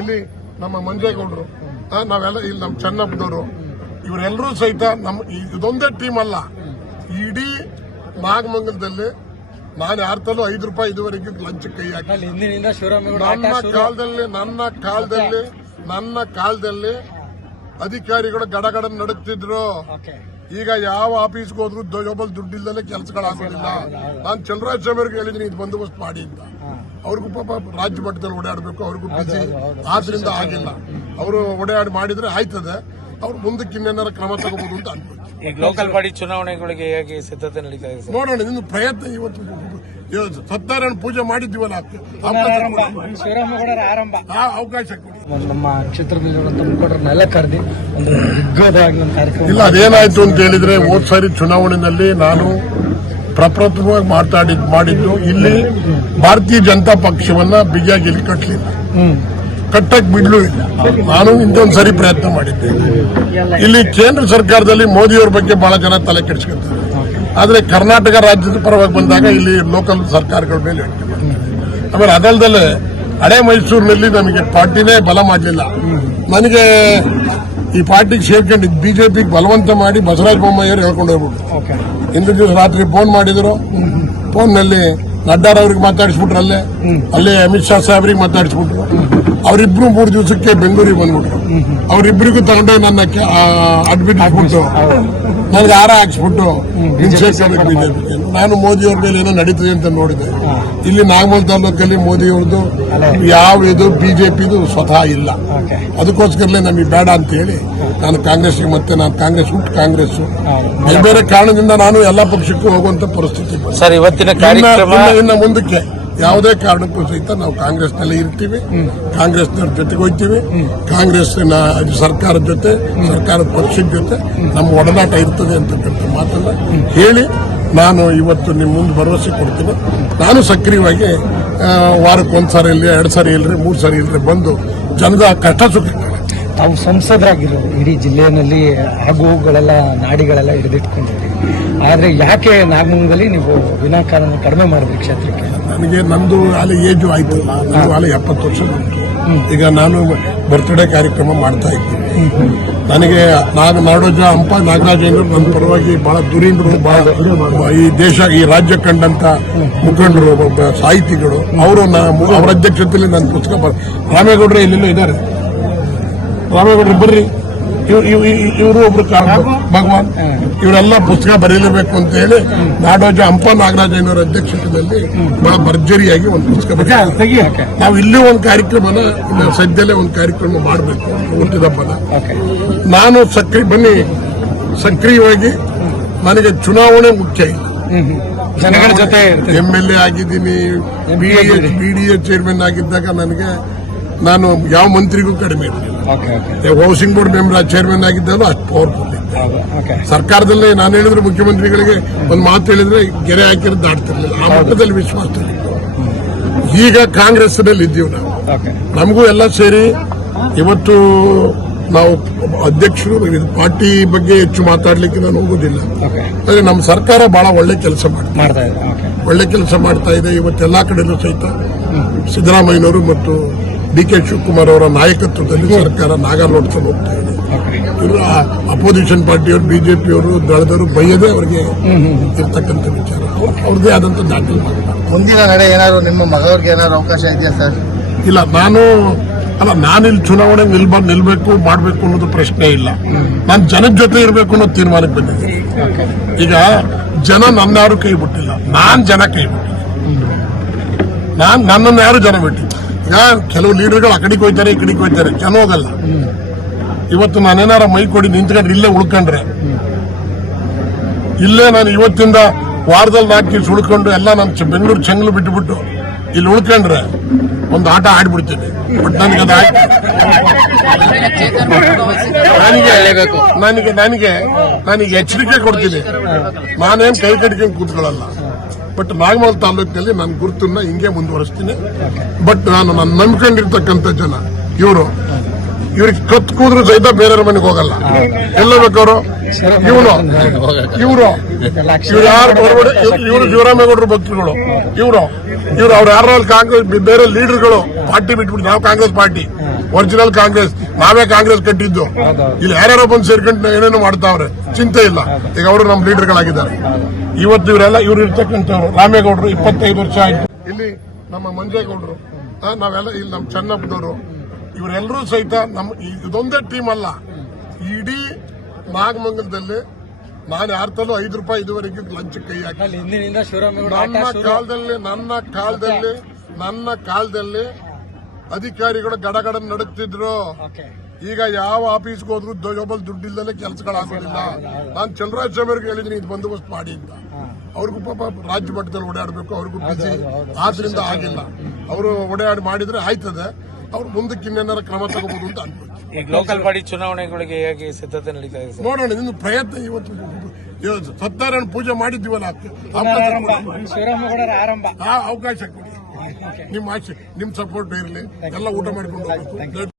ಇಲ್ಲಿ ನಮ್ಮ ಮಂಜೇಗೌಡರು, ನಾವೆಲ್ಲ ಇಲ್ಲಿ ನಮ್ಮ ಚೆನ್ನಪ್ಪನವರು, ಇವರೆಲ್ಲರೂ ಸಹಿತ ನಮ್ಮ ಇದೊಂದೇ ಟೀಮ್ ಅಲ್ಲ, ಇಡೀ ನಾಗಮಂಗಲದಲ್ಲಿ ನಾನು ಯಾರ್ತಲ್ಲೂ ₹5 ಇದುವರೆಗೂ ಲಂಚ ಕೈ ಹಾಕಿ ನನ್ನ ಕಾಲದಲ್ಲಿ ಅಧಿಕಾರಿಗಳು ಗಡಗಡ ನಡುತ್ತಿದ್ರು. ಈಗ ಯಾವ ಆಫೀಸ್ಗೆ ಹೋದ್ರು ಜೋಬಲ್ ದುಡ್ಡಿಲ್ದಲ್ಲೇ ಕೆಲಸಗಳಾಗೋದಿಲ್ಲ. ನಾನು ಚಲರಾಜ ಸ್ವಾಮಿ ಅವ್ರಿಗೆ ಹೇಳಿದ್ದೀನಿ ಇದು ಬಂದೋಬಸ್ತ್ ಮಾಡಿ ಅಂತ. ಅವ್ರಿಗೂ ಪಾಪ ರಾಜ್ಯ ಮಟ್ಟದಲ್ಲಿ ಓಡಾಡಬೇಕು, ಅವ್ರಿಗೂ ಬಿಸಿ, ಆದ್ರಿಂದ ಆಗಿಲ್ಲ. ಅವರು ಓಡಾಡಿ ಮಾಡಿದ್ರೆ ಆಯ್ತದೆ, ಅವ್ರು ಮುಂದಕ್ಕೆ ಇನ್ನೇನಾರ ಕ್ರಮ ತಗೋಬಹುದು ಅಂತ ಅನ್ಬೋದು. ಲೋಕಲ್ ಬಾಡಿ ಚುನಾವಣೆಗಳಿಗೆ ಹೇಗೆ ಸಿದ್ಧತೆ ನಡೀತಾ ಇದೆ? ನೋಡೋಣ, ಇನ್ನು ಪ್ರಯತ್ನ. ಇವತ್ತು ಸತ್ಯನಾರಾಯಣ ಪೂಜೆ ಮಾಡಿದ್ದೀವಲ್ಲ, ಅವಕಾಶ ಕೊಡಿ. ನಮ್ಮ ಕ್ಷೇತ್ರದಲ್ಲಿರುವಂತಹ ಮುಖಂಡರನ್ನೆಲ್ಲ ಕರೆದಿ ಒಂದು ದಿಗ್ಗಜವಾಗಿ ಒಂದು ಕಾರ್ಯಕ್ರಮ. ಇಲ್ಲ, ಅದೇನಾಯ್ತು ಅಂತ ಹೇಳಿದ್ರೆ, ಹೋದ್ ಸಾರಿ ಚುನಾವಣೆಯಲ್ಲಿ ನಾನು ಪ್ರಪ್ರಥಮವಾಗಿ ಮಾಡಿದ್ದು ಇಲ್ಲಿ ಭಾರತೀಯ ಜನತಾ ಪಕ್ಷವನ್ನ ಬಿಗಿಯಾಗಿ ಇಲ್ಲಿ ಕಟ್ಟಲಿಲ್ಲ, ಕಟ್ಟಕ್ ಬಿಡ್ಲೂ ಇಲ್ಲ. ನಾನು ಇಂದೊಂದು ಸರಿ ಪ್ರಯತ್ನ ಮಾಡಿದ್ದೆ. ಇಲ್ಲಿ ಕೇಂದ್ರ ಸರ್ಕಾರದಲ್ಲಿ ಮೋದಿಯವರ ಬಗ್ಗೆ ಬಹಳ ಜನ ತಲೆ ಕೆಡಿಸ್ಕೊತಾರೆ, ಆದ್ರೆ ಕರ್ನಾಟಕ ರಾಜ್ಯದ ಪರವಾಗಿ ಬಂದಾಗ ಇಲ್ಲಿ ಲೋಕಲ್ ಸರ್ಕಾರಗಳ ಮೇಲೆ ಆಮೇಲೆ ಅದಲ್ಲದೆ ಹಳೆ ಮೈಸೂರಿನಲ್ಲಿ ನಮಗೆ ಪಾರ್ಟಿನೇ ಬಲ ಮಾಡಲಿಲ್ಲ. ನನಗೆ ಈ ಪಾರ್ಟಿಗೆ ಸೇರ್ಕೊಂಡಿದ್ದು ಬಿಜೆಪಿಗೆ ಬಲವಂತ ಮಾಡಿ ಬಸವರಾಜ ಬೊಮ್ಮಾಯಿಯವರು ಹೇಳ್ಕೊಂಡು ಹೋಗ್ಬಿಟ್ಟು ಇಂದು ದಿವಸ ರಾತ್ರಿ ಫೋನ್ ಮಾಡಿದ್ರು. ಫೋನ್ನಲ್ಲಿ ನಡ್ಡಾರವ್ರಿಗೆ ಮಾತಾಡಿಸ್ಬಿಟ್ರು, ಅಲ್ಲೇ ಅಮಿತ್ ಶಾ ಸಾಹೇಬ್ರಿಗೆ ಮಾತಾಡಿಸ್ಬಿಟ್ರು. ಅವರಿಬ್ರು 3 ದಿವಸಕ್ಕೆ ಬೆಂಗಳೂರಿಗೆ ಬಂದ್ಬಿಟ್ರು. ಅವರಿಬ್ಬರಿಗೂ ತಗೊಂಡೆ ನನ್ನ ಅಡ್ಮಿಟ್ ಆಗ್ಬಿಟ್ಟು ನನಗೆ ಹಾರ ಹಾಕ್ಸ್ಬಿಟ್ಟು ಬಿಜೆಪಿ. ನಾನು ಮೋದಿ ಅವ್ರ ಮೇಲೆ ಏನೋ ನಡೀತದೆ ಅಂತ ನೋಡಿದೆ. ಇಲ್ಲಿ ನಾಗಮಲ್ ತಾಲೂಕಲ್ಲಿ ಮೋದಿ ಅವ್ರದ್ದು ಯಾವ ಇದು ಬಿಜೆಪಿದು ಸ್ವತಃ ಇಲ್ಲ. ಅದಕ್ಕೋಸ್ಕರಲೇ ನಮಗೆ ಬೇಡ ಅಂತ ಹೇಳಿ ನಾನು ಕಾಂಗ್ರೆಸ್ಗೆ ಮತ್ತೆ ನಾನು ಕಾಂಗ್ರೆಸ್ ಬೇರೆ ಕಾರಣದಿಂದ ನಾನು ಎಲ್ಲಾ ಪಕ್ಷಕ್ಕೂ ಹೋಗುವಂತ ಪರಿಸ್ಥಿತಿ. ಸರ್, ಇವತ್ತಿನ ಕಾರ್ಯಕ್ರಮ ಇನ್ನು ಮುಂದಕ್ಕೆ ಯಾವುದೇ ಕಾರಣಕ್ಕೂ ಸಹಿತ ನಾವು ಕಾಂಗ್ರೆಸ್ನಲ್ಲಿ ಇರ್ತೀವಿ, ಕಾಂಗ್ರೆಸ್ನವ್ರ ಜೊತೆಗೆ ಹೋಗ್ತೀವಿ, ಕಾಂಗ್ರೆಸ್ನ ಸರ್ಕಾರದ ಜೊತೆ, ಸರ್ಕಾರದ ಪಕ್ಷದ ಜೊತೆ ನಮ್ಮ ಒಡನಾಟ ಇರ್ತದೆ ಅಂತಕ್ಕಂಥ ಮಾತನ್ನ ಹೇಳಿ ನಾನು ಇವತ್ತು ನಿಮ್ಮ ಮುಂದೆ ಭರವಸೆ ಕೊಡ್ತೀನಿ. ನಾನು ಸಕ್ರಿಯವಾಗಿ ವಾರಕ್ಕೆ 1 ಸಾರಿ ಇಲ್ಲರಿ, 2 ಸಾರಿ ಇಲ್ಲರಿ, 3 ಸಾರಿ ಇಲ್ಲರಿ ಬಂದು ಜನದ ಕಷ್ಟ ಸುಖ. ತಾವು ಸಂಸದರಾಗಿರೋ ಇಡೀ ಜಿಲ್ಲೆಯಲ್ಲಿ ಆಗುಗಳೆಲ್ಲ ನಾಡಿಗಳೆಲ್ಲ ಹಿಡಿದಿಟ್ಕೊಂಡಿದ್ದೀರಿ, ಆದ್ರೆ ಯಾಕೆ ನಾಗಮಂಗಲದಲ್ಲಿ ನೀವು ವಿನಾಕಾರಣ ಕಡಿಮೆ ಮಾಡಿದ್ರಿ ಕ್ಷೇತ್ರಕ್ಕೆ? ನನಗೆ ನಂದು ಅಲ್ಲಿ ಏಜು ಆಯ್ತು, ನಾನು ಅಲ್ಲಿ 70 ವರ್ಷ ಬಂತು. ಈಗ ನಾನು ಬರ್ತ್ಡೇ ಕಾರ್ಯಕ್ರಮ ಮಾಡ್ತಾ ಇದ್ದೀನಿ. ನನಗೆ ನಾಡೋಜ ಹಂಪ ನಾಗರಾಜೇಂದ್ರ ನನ್ನ ಪರವಾಗಿ ಬಹಳ ದುರೀಂದ್ರು, ಬಹಳ ಈ ದೇಶ ಈ ರಾಜ್ಯ ಕಂಡಂತ ಮುಖಂಡರು, ಸಾಹಿತಿಗಳು, ಅವರು ಅವರ ಅಧ್ಯಕ್ಷತೆಯಲ್ಲಿ ನನ್ನ ಪುಸ್ತಕ ರಾಮೇಗೌಡರು ಇಲ್ಲೆಲ್ಲ ಇದ್ದಾರೆ. ರಾಮೇಗೌಡರು ಬರ್ರಿ, ಇವರು ಒಬ್ರು ಭಗವಾನ್, ಇವರೆಲ್ಲ ಪುಸ್ತಕ ಬರೀಲೇಬೇಕು ಅಂತ ಹೇಳಿ ನಾಡೋಜ ಹಂಪ ನಾಗರಾಜಯ್ಯನವರ ಅಧ್ಯಕ್ಷತೆಯಲ್ಲಿ ಬಹಳ ಭರ್ಜರಿಯಾಗಿ ಒಂದು ಪುಸ್ತಕ ಬರೀ. ನಾವು ಇಲ್ಲಿ ಒಂದು ಕಾರ್ಯಕ್ರಮನ ಸದ್ಯದಲ್ಲೇ ಒಂದು ಕಾರ್ಯಕ್ರಮ ಮಾಡಬೇಕು ಹುಟ್ಟಿದಬ್ಬನ. ನಾನು ಸಕ್ರಿಯವಾಗಿ ನನಗೆ ಚುನಾವಣೆ ಮುಖ್ಯ ಇಲ್ಲ. ಜನಗಳ ಜೊತೆ MLA ಆಗಿದ್ದೀನಿ, BDA ಚೇರ್ಮನ್ ಆಗಿದ್ದಾಗ ನಾನು ಯಾವ ಮಂತ್ರಿಗೂ ಕಡಿಮೆ ಇರಲಿಲ್ಲ. ಹೌಸಿಂಗ್ ಬೋರ್ಡ್ ಮೆಂಬರ್ ಚೇರ್ಮನ್ ಆಗಿದ್ದಾಗ ಅಷ್ಟು ಪವರ್ಫುಲ್ ಇತ್ತು. ಸರ್ಕಾರದಲ್ಲೇ ನಾನು ಹೇಳಿದ್ರೆ ಮುಖ್ಯಮಂತ್ರಿಗಳಿಗೆ ಒಂದು ಮಾತು ಹೇಳಿದ್ರೆ ಗೆರೆ ಹಾಕಿರೋದು ದಾಟ್ತಿರ್ಲಿಲ್ಲ, ಆ ಮಟ್ಟದಲ್ಲಿ ವಿಶ್ವಾಸದಲ್ಲಿತ್ತು. ಈಗ ಕಾಂಗ್ರೆಸ್ನಲ್ಲಿ ಇದ್ದೀವಿ ನಾವು. ನಮಗೂ ಎಲ್ಲ ಸೇರಿ ಇವತ್ತು ನಾವು ಅಧ್ಯಕ್ಷರು ಪಾರ್ಟಿ ಬಗ್ಗೆ ಹೆಚ್ಚು ಮಾತಾಡ್ಲಿಕ್ಕೆ ನಾನು ಹೋಗೋದಿಲ್ಲ. ಆದರೆ ನಮ್ಮ ಸರ್ಕಾರ ಬಹಳ ಒಳ್ಳೆ ಕೆಲಸ ಮಾಡ್ತಾ ಇದೆ. ಇವತ್ತೆಲ್ಲಾ ಕಡೆನೂ ಸಹಿತ ಸಿದ್ದರಾಮಯ್ಯನವರು ಮತ್ತು DK ಶಿವಕುಮಾರ್ ಅವರ ನಾಯಕತ್ವದಲ್ಲಿ ಸರ್ಕಾರ ನಾಗಾಲೋಡ್ಕೊಂಡು ಹೋಗ್ತಾ ಇದೆ. ಇವರು ಅಪೋಸಿಷನ್ ಪಾರ್ಟಿಯವರು, ಬಿಜೆಪಿಯವರು, ದಳದವರು ಬೈಯದೆ ಅವರಿಗೆ ಇರ್ತಕ್ಕಂಥ ವಿಚಾರ, ಅವ್ರದ್ದೇ ಆದಂತ ದಾಖಲೆ ಮಾಡ್ತಾರೆ. ಮುಂದಿನ ನಡೆ ಏನಾದ್ರು ನಿಮ್ಮ ಮಗವ್ರಿಗೆ ಏನಾದ್ರು ಅವಕಾಶ ಇದೆಯಾ ಸರ್? ಇಲ್ಲ, ನಾನಿಲ್ಲಿ ಚುನಾವಣೆ ನಿಲ್ಬೇಕು ಮಾಡಬೇಕು ಅನ್ನೋದು ಪ್ರಶ್ನೆ ಇಲ್ಲ. ನಾನು ಜನದ ಜೊತೆ ಇರಬೇಕು ಅನ್ನೋ ತೀರ್ಮಾನಕ್ಕೆ ಬಂದಿದ್ದೀನಿ. ಈಗ ಜನ ನನ್ನ ಯಾರು ಕೈ ಬಿಟ್ಟಿಲ್ಲ, ನಾನ್ ಜನ ಕೈ ಬಿಟ್ಟಿಲ್ಲ. ನನ್ನನ್ನು ಯಾರು ಜನ ಬಿಟ್ಟಿಲ್ಲ. ಈಗ ಕೆಲವು ಲೀಡರ್ಗಳು ಆ ಕಡೆಗೆ ಹೋಗ್ತಾರೆ, ಈ ಕಡೆಗೆ ಹೋಗ್ತಾರೆ, ಜನ ಹೋಗಲ್ಲ. ಇವತ್ತು ನಾನೇನಾರ ಮೈ ಕೊಡಿ ನಿಂತ್ಕೊಂಡ್ರೆ ಇಲ್ಲೇ ಉಳ್ಕೊಂಡ್ರೆ, ಇಲ್ಲೇ ನಾನು ಇವತ್ತಿಂದ ವಾರದಲ್ಲಿ 4 ದಿವಸ ಉಳ್ಕೊಂಡು ಎಲ್ಲ ನಾನು ಬೆಂಗಳೂರು ಚೆಂಗ್ಲು ಬಿಟ್ಟುಬಿಟ್ಟು ಇಲ್ಲಿ ಉಳ್ಕೊಂಡ್ರೆ ಒಂದು ಆಟ ಆಡ್ಬಿಡ್ತೀನಿ. ಬಟ್ ನನಗೆ ಎಚ್ಚರಿಕೆ ಕೊಡ್ತೀನಿ. ನಾನೇನು ಕೈ ಕಟ್ಕೊಂಡು ಕೂತ್ಕೊಳ್ಳಲ್ಲ. ಬಟ್ ನಾಗಮಲ್ ತಾಲೂಕಿನಲ್ಲಿ ನನ್ನ ಗುರುತನ್ನ ಹಿಂಗೆ ಮುಂದುವರಿಸ್ತೀನಿ. ಬಟ್ ನಾನು ನಂಬ್ಕೊಂಡಿರ್ತಕ್ಕಂಥ ಜನ ಇವ್ರಿಗೆ ಕತ್ ಕೂದ್ರು ಸಹಿತ ಬೇರೆಯವ್ರ ಮನೆಗೆ ಹೋಗಲ್ಲ. ಎಲ್ಲ ಬೇಕವರು ಇವರು ಯಾರು ಇವರು ಶಿವರಾಮೇಗೌಡರು ಭಕ್ತರುಗಳು, ಇವರು ಅವ್ರು ಯಾರು ಕಾಂಗ್ರೆಸ್ ಬೇರೆ ಲೀಡರ್ಗಳು ಪಾರ್ಟಿ ಬಿಟ್ಬಿಟ್ಟು ನಾವು ಕಾಂಗ್ರೆಸ್ ಪಾರ್ಟಿ ಒರಿಜಿನಲ್ ಕಾಂಗ್ರೆಸ್, ನಾವೇ ಕಾಂಗ್ರೆಸ್ ಕಟ್ಟಿದ್ದು. ಇಲ್ಲಿ ಯಾರ್ಯಾರೋ ಬಂದು ಸೇರ್ಕೊಂಡು ಏನೇನೋ ಮಾಡ್ತಾವ್ರೆ, ಚಿಂತೆ ಇಲ್ಲ. ಈಗ ಅವರು ನಮ್ಮ ಲೀಡರ್ಗಳಾಗಿದ್ದಾರೆ. ಇವತ್ತು ಇವ್ರು ಇರ್ತಕ್ಕಂಥವ್ರು ರಾಮೇಗೌಡರು 25 ವರ್ಷ ಆಯ್ತು. ಇಲ್ಲಿ ನಮ್ಮ ಮಂಜೇಗೌಡರು, ನಾವೆಲ್ಲ ಇಲ್ಲಿ ನಮ್ಮ ಚೆನ್ನಪ್ಪನವರು, ಇವರೆಲ್ಲರೂ ಸಹಿತ ನಮ್ಮ ಇದೊಂದೇ ಟೀಮ್ ಅಲ್ಲ. ಇಡೀ ನಾಗಮಂಗಲದಲ್ಲಿ ನಾನು ಯಾರ್ತಲ್ಲೂ 5 ರೂಪಾಯಿ ಇದುವರೆಗೆ ಲಂಚ ಕೈ ಹಾಕಿ. ಹಿಂದಿನಿಂದ ಶಿವರಾಮೇಗೌಡ ನನ್ನ ಕಾಲದಲ್ಲಿ ಅಧಿಕಾರಿಗಳು ಗಡಗಡ ನಡುತ್ತಿದ್ರು. ಈಗ ಯಾವ ಆಫೀಸ್ಗೆ ಹೋದ್ರು ಜೋಬಲ್ ದುಡ್ಡಿಲ್ಲದೆ ಕೆಲಸಗಳಾಗೋದಿಲ್ಲ. ನಾನು ಚಲರಾಜ ಸ್ವಾಮಿ ಅವ್ರಿಗೆ ಹೇಳಿದ್ದೀನಿ ಇದು ಬಂದೋಬಸ್ತ್ ಮಾಡಿ ಅಂತ. ಅವ್ರಿಗೂ ಪಾಪ ರಾಜ್ಯ ಮಟ್ಟದಲ್ಲಿ ಓಡಾಡಬೇಕು, ಅವ್ರಿಗೂ ಬಿಸಿ, ಆದ್ರಿಂದ ಆಗಿಲ್ಲ. ಅವರು ಓಡಾಡಿ ಮಾಡಿದ್ರೆ ಆಯ್ತದೆ. ಅವ್ರು ಮುಂದಕ್ಕೆ ಇನ್ನೇನಾರ ಕ್ರಮ ತಗೋಬಹುದು ಅಂತ ಅನ್ಬೋದು. ಈಗ ಲೋಕಲ್ ಬಾಡಿ ಚುನಾವಣೆಗಳಿಗೆ ಹೇಗೆ ಸಿದ್ಧತೆ ನಡೀತಾ ಇದೆ ಸರ್? ನೋಡೋಣ, ಇನ್ನು ಪ್ರಯತ್ನ. ಇವತ್ತು ಸತ್ಯನಾರಾಯಣ ಪೂಜೆ ಮಾಡಿದ್ದೀವಲ್ಲ, ಶಿವರಾಮೇಗೌಡರ ಆರಂಭ ಆ ಅವಕಾಶ ಕೊಡಿ. ನಿಮ್ಮ ಆಸೆ, ನಿಮ್ಮ ಸಪೋರ್ಟ್ ಇರಲಿ, ಎಲ್ಲ ಊಟ ಮಾಡ್ಕೊಂಡು ಹೋಗ್ಬೇಕು.